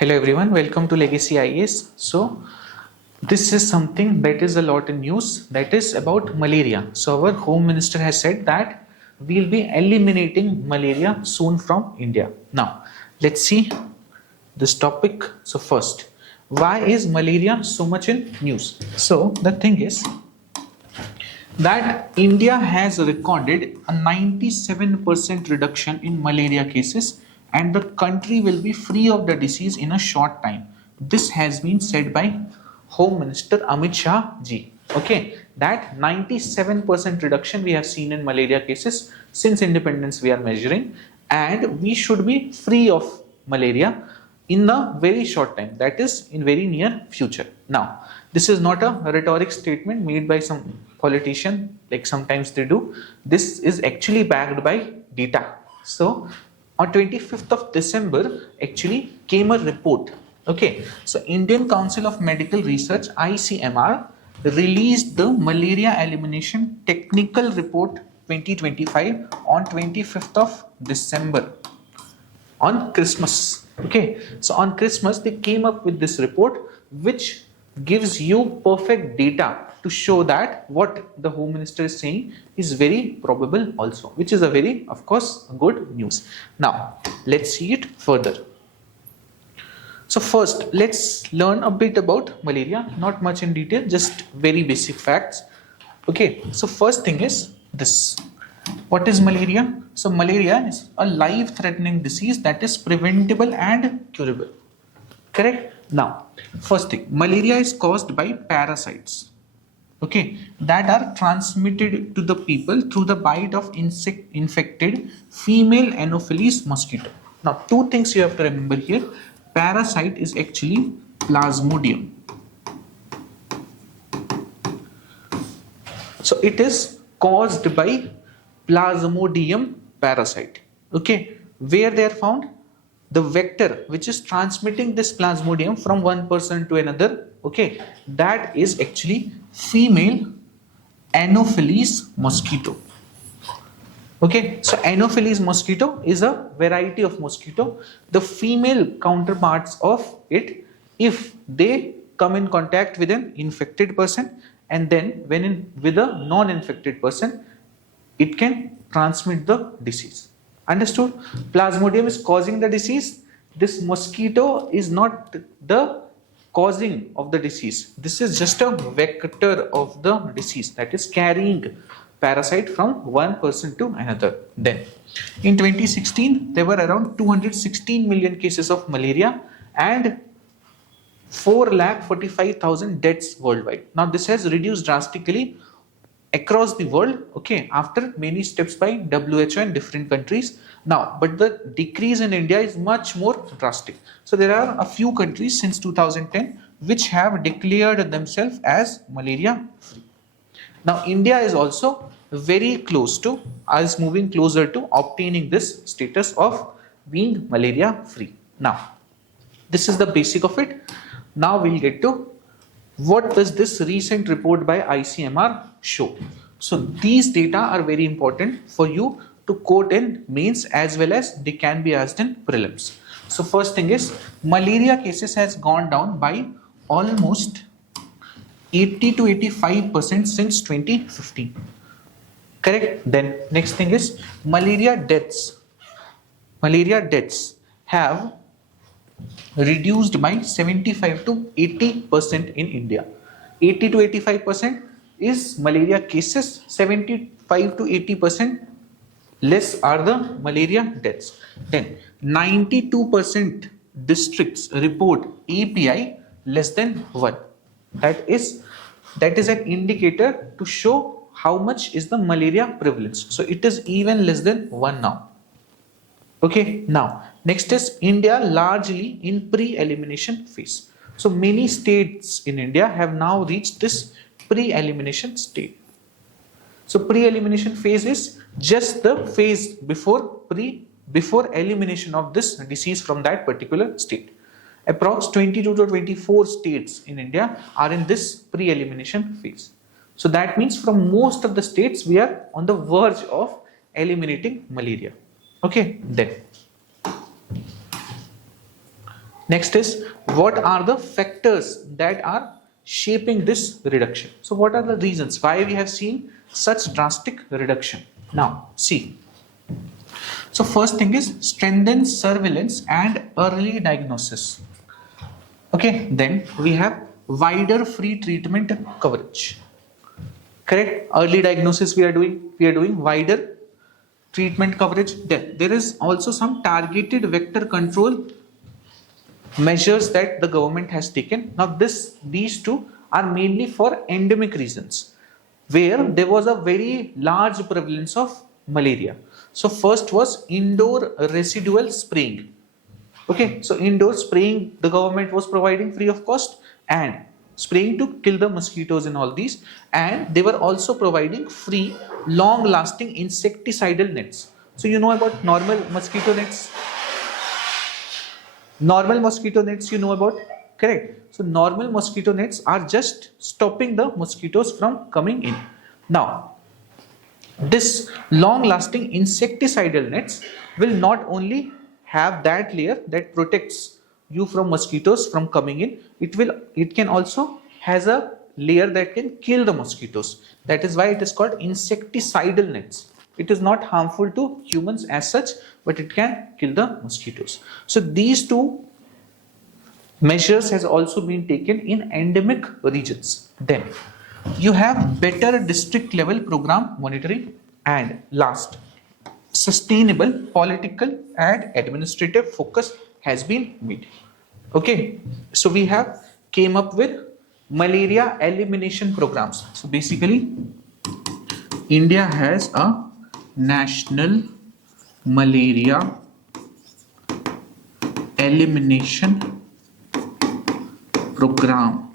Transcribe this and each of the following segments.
Hello everyone, welcome to Legacy IAS. So this is something that is a lot in news, that is about malaria. So our Home Minister has said that we'll be eliminating malaria soon from India. Now let's see this topic. So first, why is malaria so much in news? So the thing is that India has recorded a 97% reduction in malaria cases and the country will be free of the disease in a short time. This has been said by Home Minister Amit Shah ji. Okay, that 97% reduction we have seen in malaria cases since independence we are measuring, and we should be free of malaria in a very short time, that is in very near future. Now this is not a rhetoric statement made by some politician like sometimes they do. This is actually backed by data. So on 25th of December actually came a report. Okay, so Indian Council of Medical Research ICMR released the malaria elimination technical report 2025 on 25th of December on Christmas. Okay, so on Christmas they came up with this report which gives you perfect data to show that what the Home Minister is saying is very probable also, which is a very, of course, good news. Now let's see it further. So first let's learn a bit about malaria, not much in detail, just very basic facts. Okay, so first thing is this. What is malaria? So malaria is a life-threatening disease that is preventable and curable. Correct? Now, first thing, malaria is caused by parasites, okay, that are transmitted to the people through the bite of infected female Anopheles mosquito. Now, two things you have to remember here. Parasite is actually Plasmodium. So it is caused by Plasmodium parasite. Okay, where they are found? The vector which is transmitting this Plasmodium from one person to another, okay, that is actually female Anopheles mosquito. Okay, so Anopheles mosquito is a variety of mosquito. The female counterparts of it, if they come in contact with an infected person and then when in with a non-infected person, it can transmit the disease. Understood? Plasmodium is causing the disease. This mosquito is not the causing of the disease. This is just a vector of the disease that is carrying parasite from one person to another. Then in 2016 there were around 216 million cases of malaria and 4,45,000 deaths worldwide. Now this has reduced drastically across the world, okay, after many steps by WHO in different countries. Now, but the decrease in India is much more drastic. So there are a few countries since 2010 which have declared themselves as malaria free. Now, India is also very close to, is moving closer to obtaining this status of being malaria free. Now, this is the basic of it. Now we'll get to what does this recent report by ICMR show. So these data are very important for you to quote in mains as well as they can be asked in prelims. So first thing is malaria cases has gone down by almost 80 to 85% since 2015. Correct? Then next thing is malaria deaths. Malaria deaths have reduced by 75 to 80% in India. 80 to 85% is malaria cases, 75 to 80% less are the malaria deaths. Then 92% districts report API less than 1. That is an indicator to show how much is the malaria prevalence. So it is even less than 1 now. Okay, now next is India largely in pre-elimination phase. So many states in India have now reached this pre-elimination state. So pre-elimination phase is just the phase before elimination of this disease from that particular state. Approx 22 to 24 states in India are in this pre-elimination phase. So that means from most of the states we are on the verge of eliminating malaria. Okay, then Next is, what are the factors that are shaping this reduction? So what are the reasons why we have seen such drastic reduction? Now see, so first thing is strengthen surveillance and early diagnosis. Okay, then we have wider free treatment coverage. Correct? Early diagnosis we are doing wider treatment coverage. Then there is also some targeted vector control measures that the government has taken. Now these two are mainly for endemic reasons where there was a very large prevalence of malaria. So first was indoor residual spraying. Okay, so indoor spraying the government was providing free of cost, and spraying to kill the mosquitoes and all these, and they were also providing free long lasting insecticidal nets. So you know about normal mosquito nets, you know about, correct? So normal mosquito nets are just stopping the mosquitoes from coming in. Now this long lasting insecticidal nets will not only have that layer that protects you from mosquitoes from coming in, it can also has a layer that can kill the mosquitoes. That is why it is called insecticidal nets. It is not harmful to humans as such, but it can kill the mosquitoes. So these two measures has also been taken in endemic regions. Then you have better district level program monitoring, and last, sustainable political and administrative focus has been made. Okay, so we have came up with malaria elimination programs. So basically India has a national malaria elimination program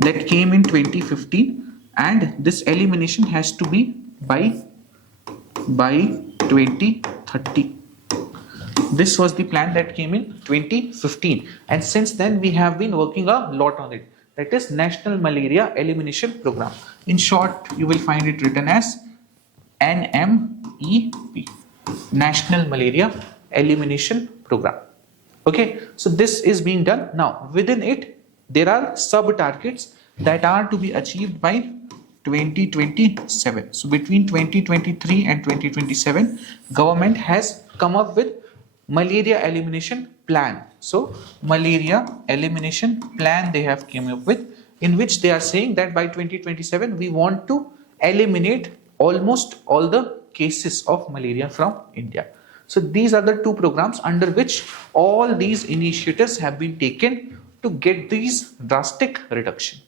that came in 2015, and this elimination has to be by 2030. This was the plan that came in 2015, and since then we have been working a lot on it. That is National Malaria Elimination Program. In short, you will find it written as NMEP, National Malaria Elimination Program. Okay, so this is being done. Now within it there are sub targets that are to be achieved by 2027. So between 2023 and 2027, government has come up with malaria elimination plan. So malaria elimination plan they have came up with, in which they are saying that by 2027 we want to eliminate almost all the cases of malaria from India. So these are the two programs under which all these initiatives have been taken to get these drastic reduction.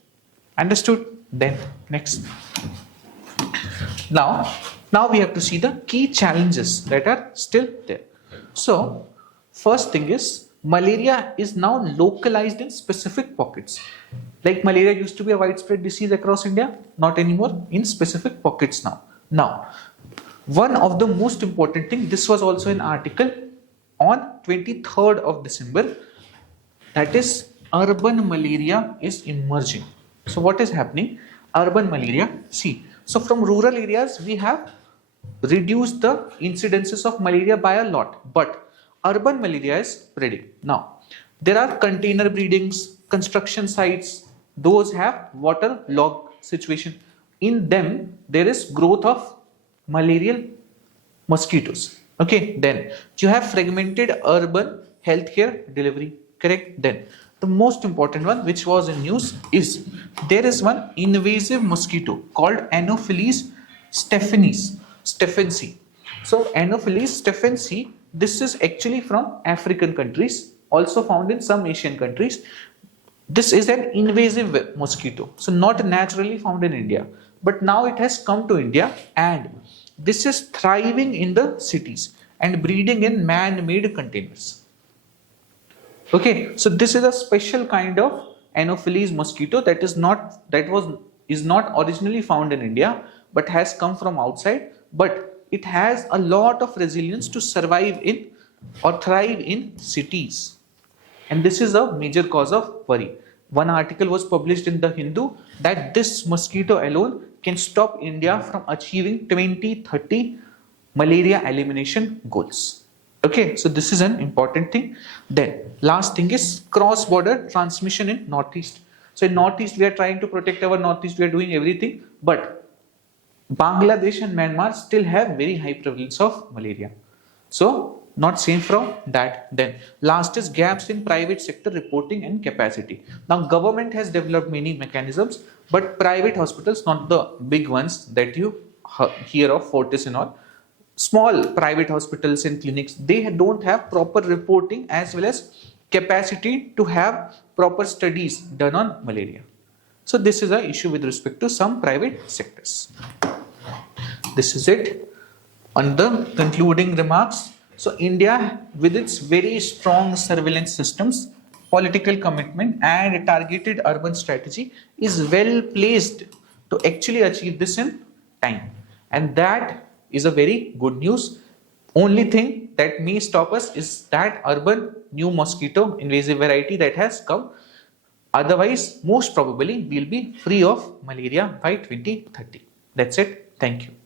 Understood? Then next. Now we have to see the key challenges that are still there. So first thing is, malaria is now localized in specific pockets. Like malaria used to be a widespread disease across India, not anymore, in specific pockets now. Now, one of the most important thing, this was also an article on 23rd of December, that is urban malaria is emerging. So what is happening? Urban malaria, see, so from rural areas we have reduced the incidences of malaria by a lot, but urban malaria is spreading. Now there are container breedings, construction sites, those have water log situation. In them there is growth of malarial mosquitoes. Okay, then you have fragmented urban healthcare delivery. Correct? Then the most important one which was in news is there is one invasive mosquito called Anopheles stephensi. So Anopheles stephensi, this is actually from African countries, also found in some Asian countries. This is an invasive mosquito, so not naturally found in India, but now it has come to India, and this is thriving in the cities and breeding in man-made containers. Okay, so this is a special kind of Anopheles mosquito that is not originally found in India, but has come from outside, but it has a lot of resilience to survive in or thrive in cities, and this is a major cause of worry. One article was published in the Hindu that this mosquito alone can stop India from achieving 2030 malaria elimination goals. Okay, so this is an important thing. Then last thing is cross-border transmission in Northeast. So in Northeast, we are trying to protect our Northeast. We are doing everything, but Bangladesh and Myanmar still have very high prevalence of malaria. So not same from that. Then last is gaps in private sector reporting and capacity. Now government has developed many mechanisms, but private hospitals, not the big ones that you hear of, Fortis and all, small private hospitals and clinics, they don't have proper reporting as well as capacity to have proper studies done on malaria. So this is an issue with respect to some private sectors. This is it. On the concluding remarks, so India, with its very strong surveillance systems, political commitment, and a targeted urban strategy, is well placed to actually achieve this in time, and that is a very good news. Only thing that may stop us is that urban new mosquito invasive variety that has come. Otherwise, most probably, we'll be free of malaria by 2030. That's it. Thank you.